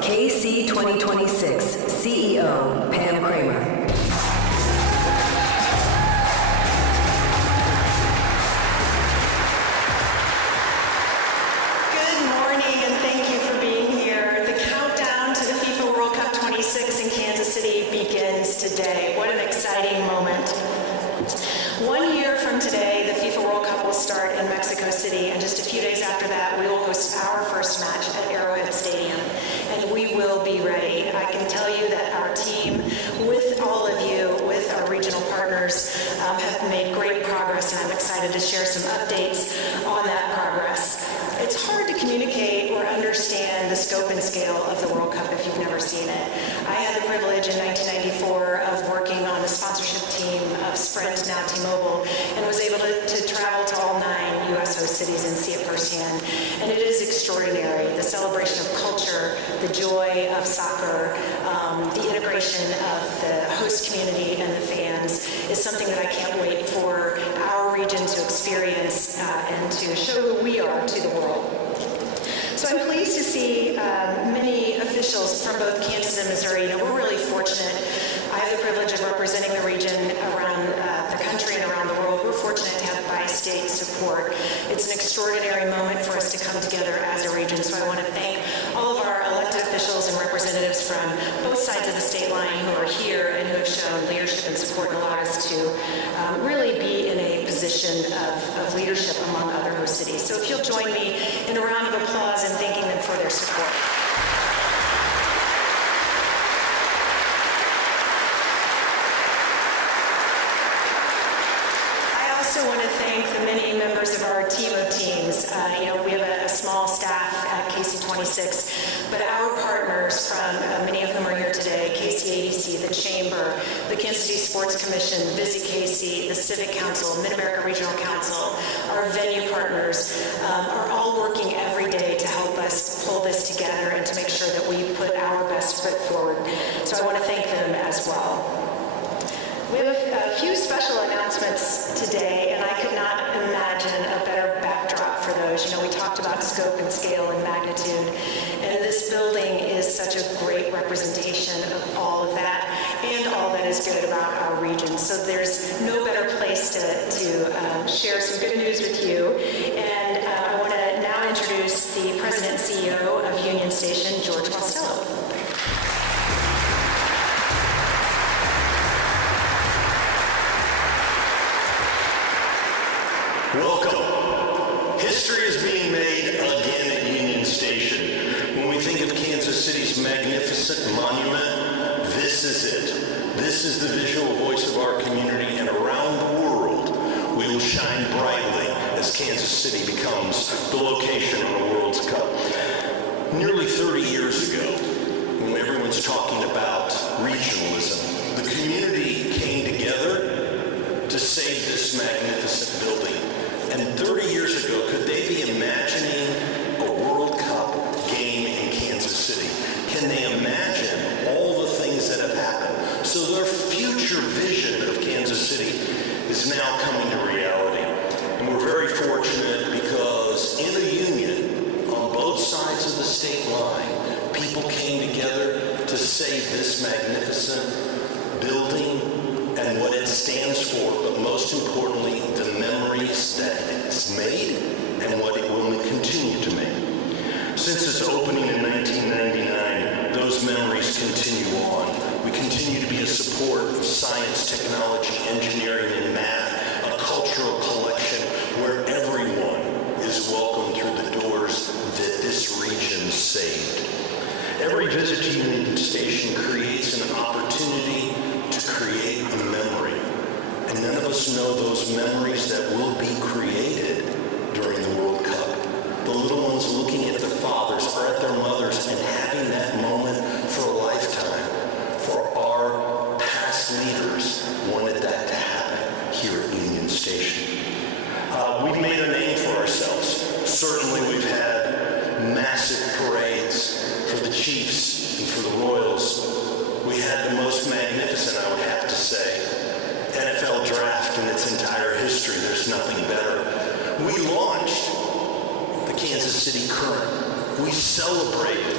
KC2026 CEO Pam Kramer. Good morning, and thank you for being here. The countdown to the FIFA World Cup 26 in Kansas City begins today. What an exciting moment. 1 year from today, the FIFA World Cup will start in Mexico City, and just a few days after that, we will host our first match at Arrowhead Stadium, and we will be ready. I can tell you that our team, with all of you, with our regional partners, have made great progress, and I'm excited to share some updates on that progress. It's hard to communicate or understand the scope and scale of the World Cup if you've never seen it. I had the privilege in 1994 of working on the sponsorship team of Sprint, now T-Mobile, and was able to travel to all 9 U.S. host cities and see it firsthand. And it is extraordinary. The celebration of culture, the joy of soccer, the integration of the host community and the fans is something that I can't wait for our region to experience and to show who we are to the world. So I'm pleased to see many officials from both Kansas and Missouri. You know, we're really fortunate. I have the privilege of representing the region around the country and around the world. We're fortunate to have bi-state support. It's an extraordinary moment for us to come together as a region. So I want to thank all of our elected officials and representatives from both sides of the state line who are here and who have shown leadership and support and allowed us to really be in a position of leadership among other host cities. So if you'll join me in a round of applause and thanking them for their support. I also want to thank the many members of our team of teams. We have a small staff at KC2026, but our partners from many of whom are here today, KC80C, the Chamber, the Kansas City Sports Commission, Visit KC, the Civic Council, Mid-America Regional Council, our venue partners, are all working every day to help us pull this together and to make sure that we put our best foot forward. So I want to thank them as well. We have a few special announcements today, and I could not imagine a better backdrop for those. You know, we talked about scope and scale and magnitude, and this building is such a great representation of all of that and all that is good about our region. So there's no better place to share some good news with you. And I want to now introduce the President and CEO of Union Station, George Costello. Welcome. History is being made again at Union Station. When we think of Kansas City's magnificent monument, this is it. This is the visual voice of our community, and around the world, we will shine brightly as Kansas City becomes the location of the World Cup. Nearly 30 years ago, when everyone's talking about regionalism, the community came together to save this magnificent building. And 30 years ago, could they be imagining a World Cup game in Kansas City? Can they imagine all the things that have happened? So their future vision of Kansas City is now coming to reality. And we're very fortunate because in a union, on both sides of the state line, people came together to save this magnificent building and what it stands for, but most importantly, the memories that it's made and what it will continue to make. Since its opening in 1999, those memories continue on. We continue to be a support of science, technology, engineering, and math, a cultural collection where everyone is welcome through the doors that this region saved. Every visit to Union Station creates an opportunity to create a memory. And none of us know those memories that will be created during the World Cup. The little ones looking at their fathers or at their mothers and having that moment for a lifetime. For our past leaders wanted that to happen here at Union Station. We've made a name for ourselves. Certainly we've had massive parades for the Chiefs and for the Royals. We had the most magnificent, I would have to say, NFL draft in its entire history. There's nothing better. We launched the Kansas City Current. We celebrated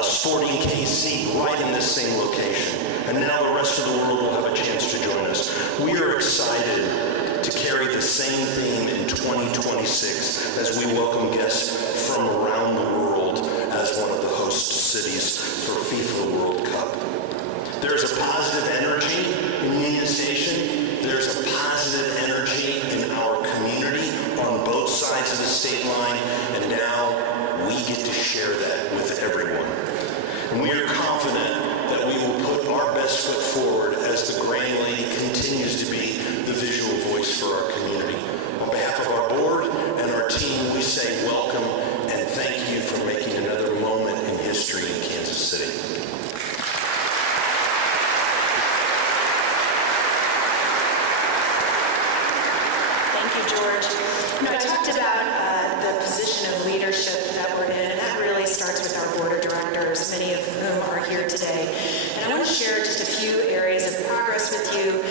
sporting KC right in this same location. And now the rest of the world will have a chance to join us. We are excited to carry the same theme in 2026 as we welcome guests from around the world as one of the host cities for FIFA World Cup. There's a positive energy in Union Station. There's a positive energy in our community on both sides of the state line, and now we get to share that with everyone. And we are confident that we will put our best foot forward as the Grand Lady continues to be the visual voice for our community. On behalf of our board and our team, we say welcome and thank you for making another moment in history in Kansas City. Thank you, George. I talked about the position of leadership that we're in, and that really starts with our board of directors, many of whom are here today. And I want to share just a few areas of progress with you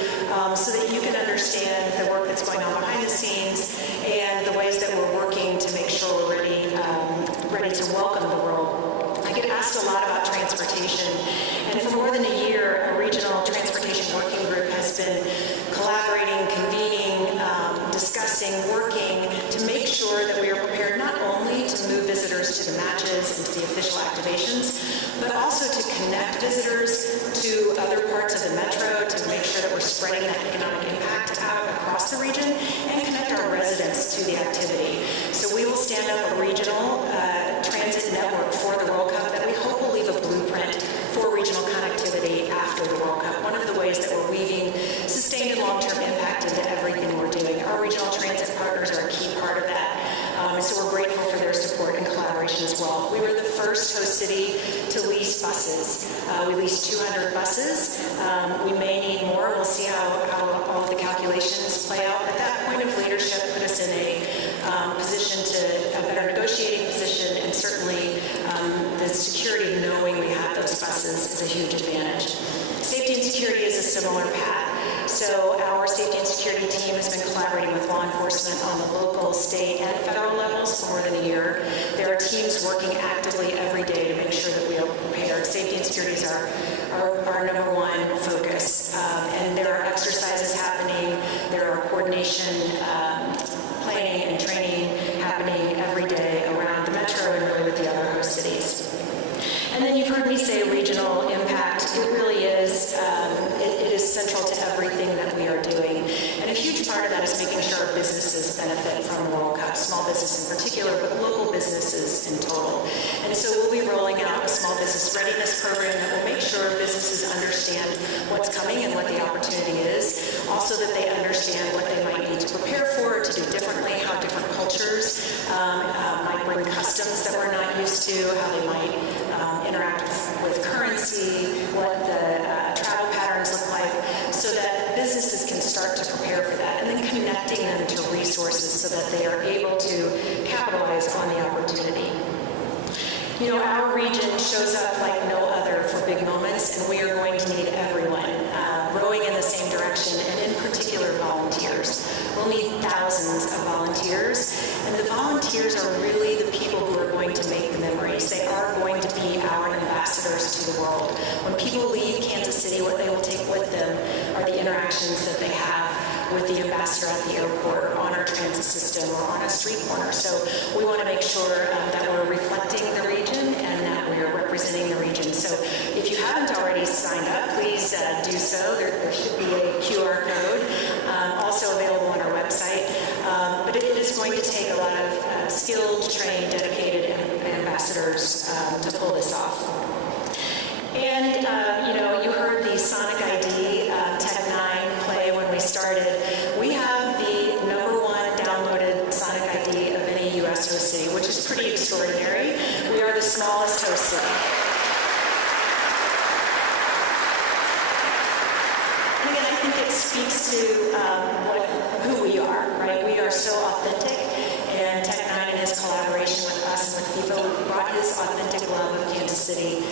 so that you can understand the work that's going on behind the scenes and the ways that we're working to make sure we're ready to welcome the world. I get asked a lot about transportation, and for more than a year, a regional transportation working group has been collaborating, convening, discussing, working to make sure that we are prepared not only to move visitors to the matches and to the official activations, but also to connect visitors to other parts of the metro to make sure that we're spreading that economic impact out across the region and connect our residents to the activity. So we will stand up a regional transit network for the World Cup that we hope will leave a blueprint for regional connectivity after the World Cup. One of the ways that we're weaving sustained and long-term impact into everything we're doing. Our regional transit partners are a key part of that. So we're grateful for their support and collaboration as well. We were the first host city to lease buses. We leased 200 buses. We may need more. We'll see how all of the calculations play out. But that point of leadership put us in a position to a better negotiating position, and certainly the security of knowing we have those buses is a huge advantage. Safety and security is a similar path. So our safety and security team has been collaborating with law enforcement on the local, state, and federal levels for more than a year. There are teams working actively every day to make sure that we are prepared. Safety and security is our number one focus. And there are exercises happening. There are coordination, planning, and training happening every day around the metro and really with the other host cities. And then you've heard me say regional impact. It really is, it is central to everything that we are doing. And a huge part of that is making sure our businesses benefit from the World Cup, small business in particular, but local businesses in total. And so we'll be rolling out a small business readiness program that will make sure businesses understand what's coming and what the opportunity is. Also that they understand what they might need to prepare for, to do differently, how different cultures might bring customs that we're not used to, how they might interact with currency, what the travel patterns look like, so that businesses can start to prepare for that, and then connecting them to resources so that they are able to capitalize on the opportunity. You know, our region shows up like no other for big moments, and we are going to need everyone rowing in the same direction, and in particular volunteers. We'll need thousands of volunteers, and the volunteers are really the people who are going to make the memories. They are going to be our ambassadors to the world. When people leave Kansas City, what they will take with them are the interactions that they have with the ambassador at the airport, or on our transit system, or on a street corner. So we want to make sure that we're reflecting the region and that we're representing the region. So if you haven't already signed up, please do so. There should be a QR code also available on our website. But it is going to take a lot of skilled, trained, dedicated ambassadors to pull this off. And, you know, you heard the Sonic ID Tech 9 play when we started. We have the #1 downloaded Sonic ID of any U.S. host city, which is pretty extraordinary. We are the smallest host city. And again, I think it speaks to who we are, right? We are so authentic, and Tech 9 in his collaboration with us and with FIFA brought his authentic love of Kansas City.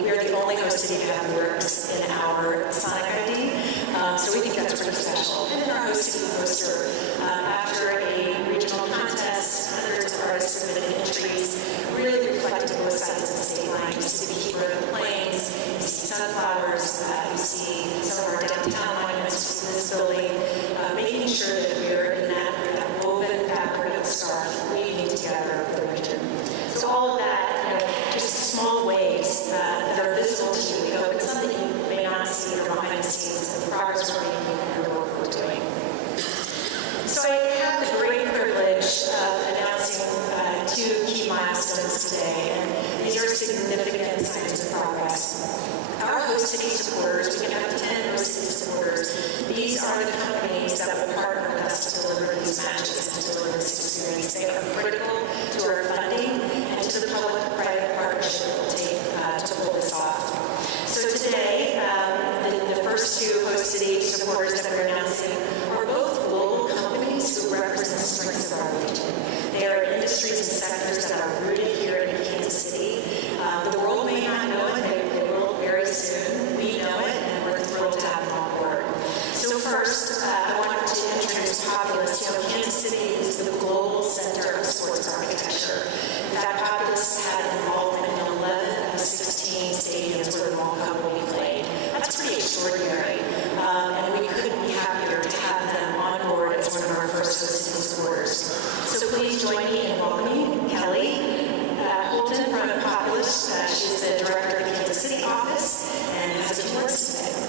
We are the only host city to have lyrics in our Sonic ID, so we think that's pretty special. And then our host city poster, after a regional contest, hundreds of artists submitted entries, really reflecting both sides first Host City supporters. So please join me in welcoming Kelly Holton from Populous. She's the director of the Kansas City office and has a few words to say.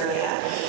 area.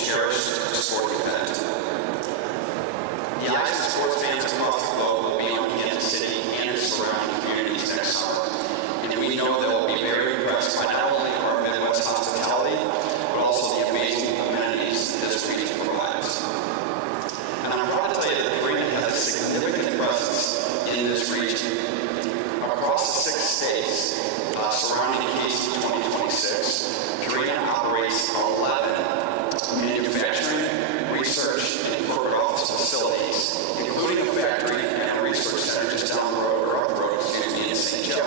most cherished sporting event. The eyes of sports fans across the globe will be on Kansas City and its surrounding communities next summer, and we know they will be very impressed by not only our Midwest hospitality, but also the amazing amenities this region provides. And I'm proud to tell you that the arena has a significant presence in this region. Across the 6 states surrounding KC2026, Purina operates 11 manufacturing, research, and corporate office facilities, including a factory and a research center just down the road, or up the road, in St. Joe.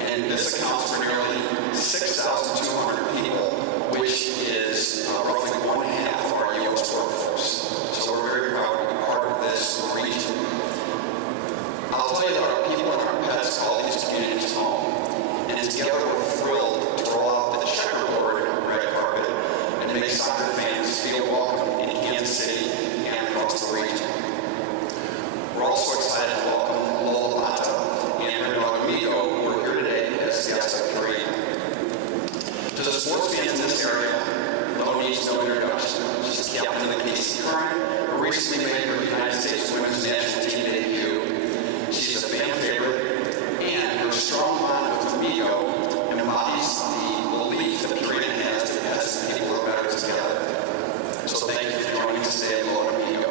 And this accounts for nearly 6,200 people, which is roughly 1/2 of our U.S. workforce. So we're very proud to be part of this region. I'll tell you that our people and our pets call these communities home. And together we're thrilled to roll out the checkerboard red carpet and to make soccer fans feel welcome in Kansas City and across the region. We're also excited to welcome Lola Lata and her dog Amigo, who are here today as guests at the arena. To the sports fans in this area, Lo needs no introduction. She's the captain of the KC Current, who recently made her United States women's national team debut. She's a fan favorite, and her strong bond with Amigo embodies the belief that Purina has that pets and people are better together. So thank you for joining us today, Lord Amigo.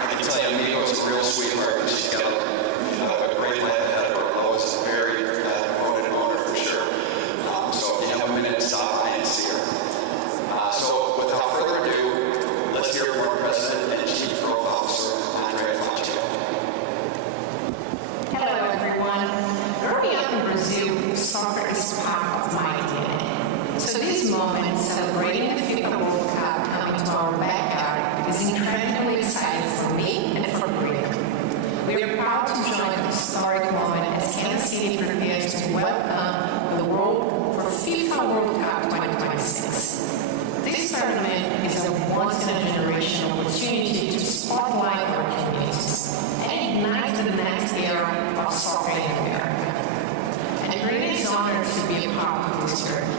I can tell you, Amigo is a real sweetheart, and she's got a great life ahead of her. Lois is a very devoted owner for sure. So if you have a minute to stop by and see her. So without further ado, let's hear from our President and Chief Growth Officer, Andrea Faccio. Hello everyone. Growing up in Brazil, soccer is part of my DNA. So this moment, celebrating the FIFA World Cup coming to our backyard, is incredibly exciting for me and for Britain. We are proud to join the historic moment as Kansas City prepares to welcome the world for FIFA World Cup 2026. This tournament is a once-in-a-generation opportunity to spotlight our communities and ignite the next era of soccer in America. And Britain is honored to be a part of this journey.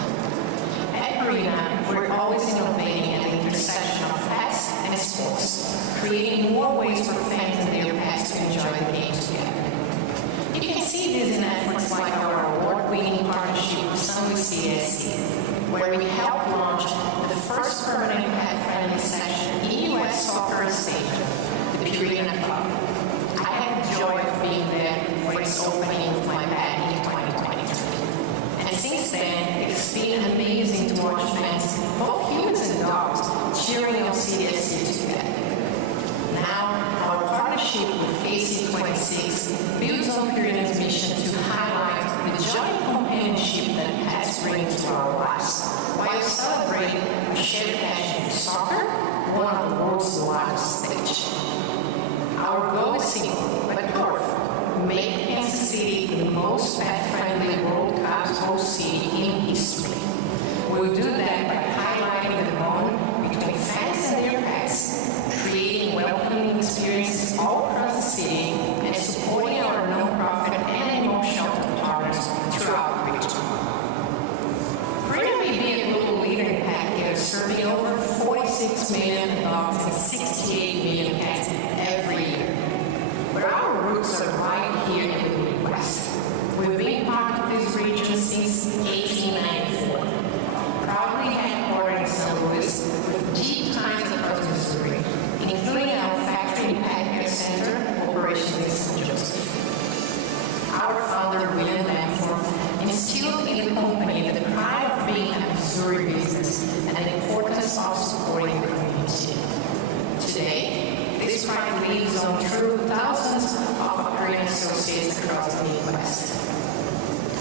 At Britain, we're always innovating at the intersection of pets and sports, creating more ways for fans and their pets to enjoy the game together. You can see this in efforts like our award-winning partnership with Sunway CSC, where we helped launch the first permanent pet-friendly section in U.S. soccer stadium, the Purina Club. I had the joy of being there for its opening with my pet in 2023. And since then, it's been amazing to watch fans, both humans and dogs, cheering on CSC together. Now, our partnership with KC2026 builds on Purina's mission to highlight the joint companionship that pets bring to our lives, while celebrating a shared passion for soccer, one of the world's largest stages. Our goal is simple but powerful: make Kansas City the most pet-friendly World Cup host city in history. We'll do that by highlighting the bond between fans and their pets, creating welcoming experiences all across the city, and supporting our nonprofit and animal shelter partners throughout the region. Britain may be a global leader in pet care, serving over 46 million dogs and 68 million cats every year. But our roots are right here in the Midwest. We've been part of this region since 1894, proudly headquartered in St. Louis, with deep ties across Missouri, including our factory and pet care center operations in St. Joseph. Our founder, William Danforth, instilled in the company the pride of being a Missouri business and the importance of supporting the community. Today, this pride lives on through thousands of Purina associates across the Midwest.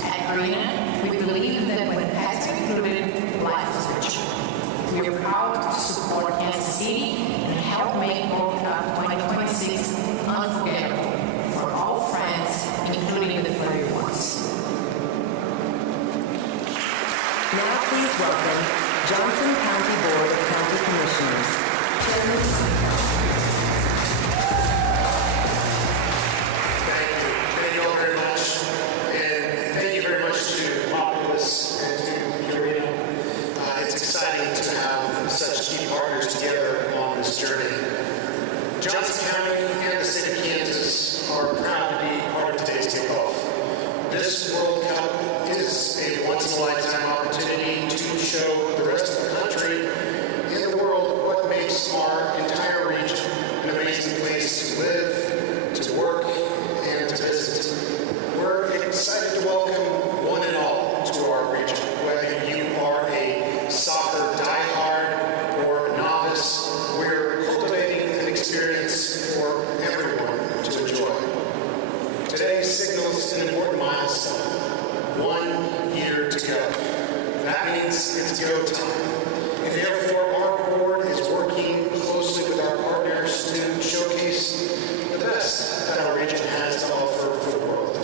At Purina, we believe that when pets are included, life is richer. We are proud to support Kansas City and help make World Cup 2026 unforgettable for all friends, including the furry ones. Now please welcome Johnson County Board of County Commissioners, Chairman Seeger. Thank you. Johnson County and the state of Kansas are proud to be part of today's kickoff. This World Cup is a once-in-a-lifetime opportunity to show the rest of the country and the world what makes our entire region an amazing place to live, to work, and to visit. We're excited to welcome one and all to our region, whether you are a soccer diehard or a novice. We're cultivating an experience for everyone to enjoy. Today signals an important milestone. 1 year to go. That means it's go time. And therefore, our board is working closely with our partners to showcase the best that our region has to offer for the world.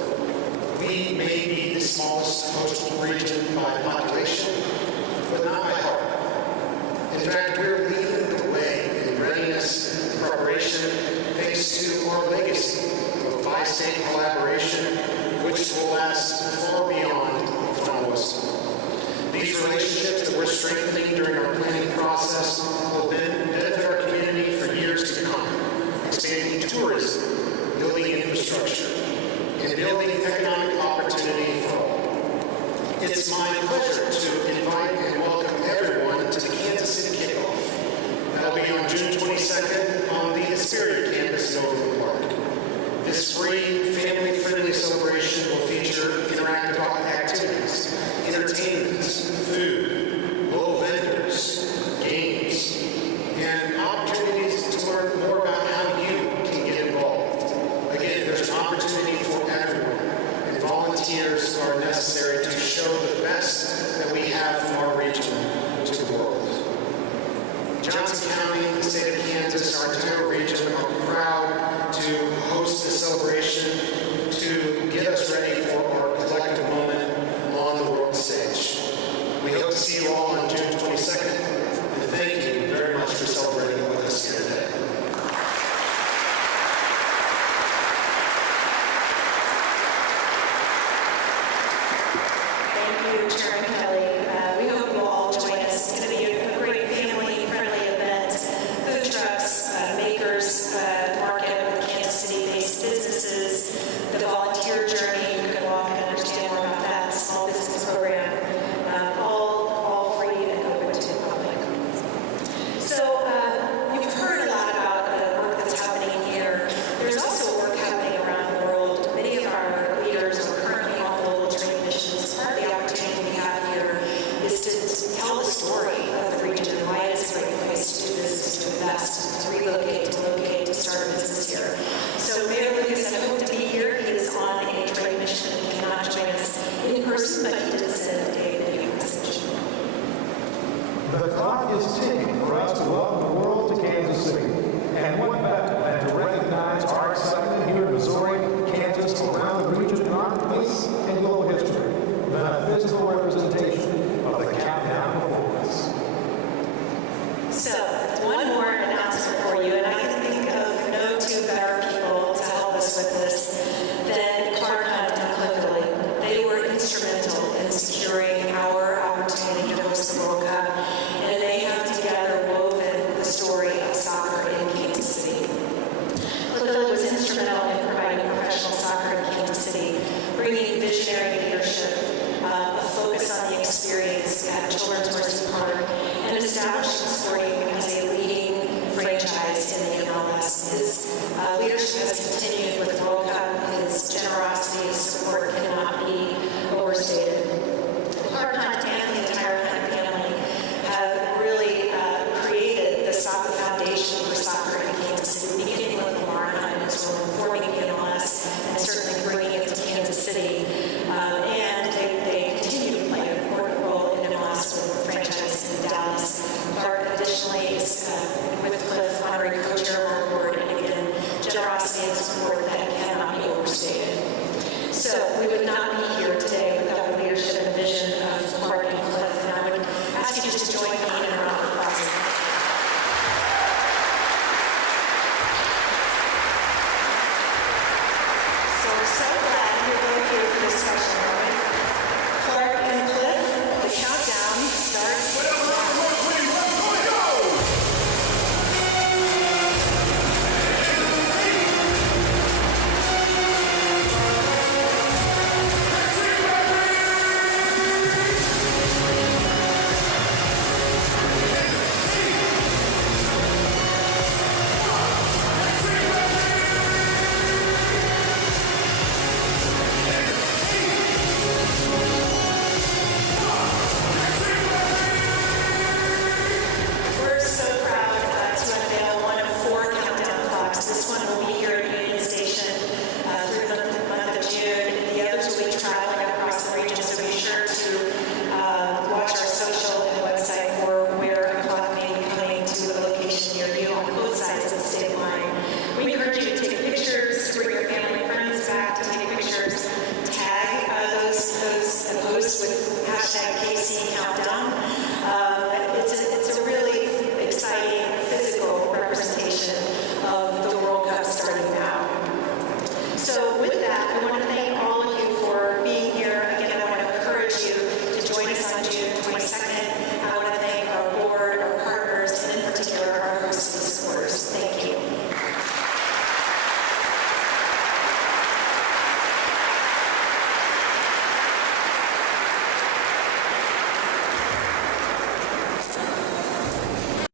We may be the smallest coastal region by population, but not by heart. In fact, we're leading the way in readiness and preparation thanks to our legacy of bi-state collaboration, which will last far beyond the final whistle. These relationships that we're strengthening during our planning process will benefit our community for years to come, expanding tourism, building infrastructure, and building economic opportunity for all. It's my pleasure to invite and welcome everyone to the Kansas City Kickoff. That'll be on June 22nd on the Aspiria campus in Overland Park. This free, family-friendly celebration will feature interactive activities, entertainment, food, local vendors, games, and opportunities to learn more about how you can get involved. Again, there's an opportunity for everyone, and volunteers are necessary to show the best that we have from our region to the world. Johnson County, the state of Kansas, our entire region are proud to host this celebration to get us ready for our collective moment on the world stage. We hope to see you all on June 22nd, and thank you very much for celebrating with us here today. Thank you, Chairman Kelly. We hope you'll all join us. It's going to be a great family-friendly event. Food trucks, makers, market with Kansas City-based businesses, the volunteer journey. You can walk and understand more about that. Small business program, all free and open to the public. So you've heard a lot about the work that's happening here. There's also work happening around the world. Many of our leaders are currently on global trade missions. Part of the opportunity we have here is to tell the story of the region and why it is a great place to do business, to invest, to relocate, to locate, to start a business here. So Mayor Lucas, I hope to be here. He is on a trade mission. He cannot join us in person, but he did send a day video message. The clock is ticking for us to welcome the world to Kansas City. And what better than to recognize our excitement here in Missouri, Kansas, around the region in our place and global history than a physical representation of the countdown before us. So, one more announcement for you, and I can think of no two better people to help us with this than Clark Hunt and Cliff Lilly. They were instrumental in securing our opportunity to host the World Cup, and they have together woven the story of soccer in Kansas City. Cliff Lilly was instrumental in providing professional soccer in Kansas City, bringing visionary leadership, a focus on the experience at Children's Mercy Park, and establishing Sporting as a leading franchise in the MLS. His leadership has continued with the World Cup. His generosity, his support cannot be overstated. Clark Hunt and the entire Hunt family have really created the soccer foundation for soccer in Kansas City, beginning with Lamar Hunt, who's forming the MLS and certainly bringing it to Kansas City. And they continue to play an important role in MLS with the franchise in Dallas. Clark additionally is with Cliff, honorary co-chair of our board, and again, generosity and support that cannot be overstated. So we would not be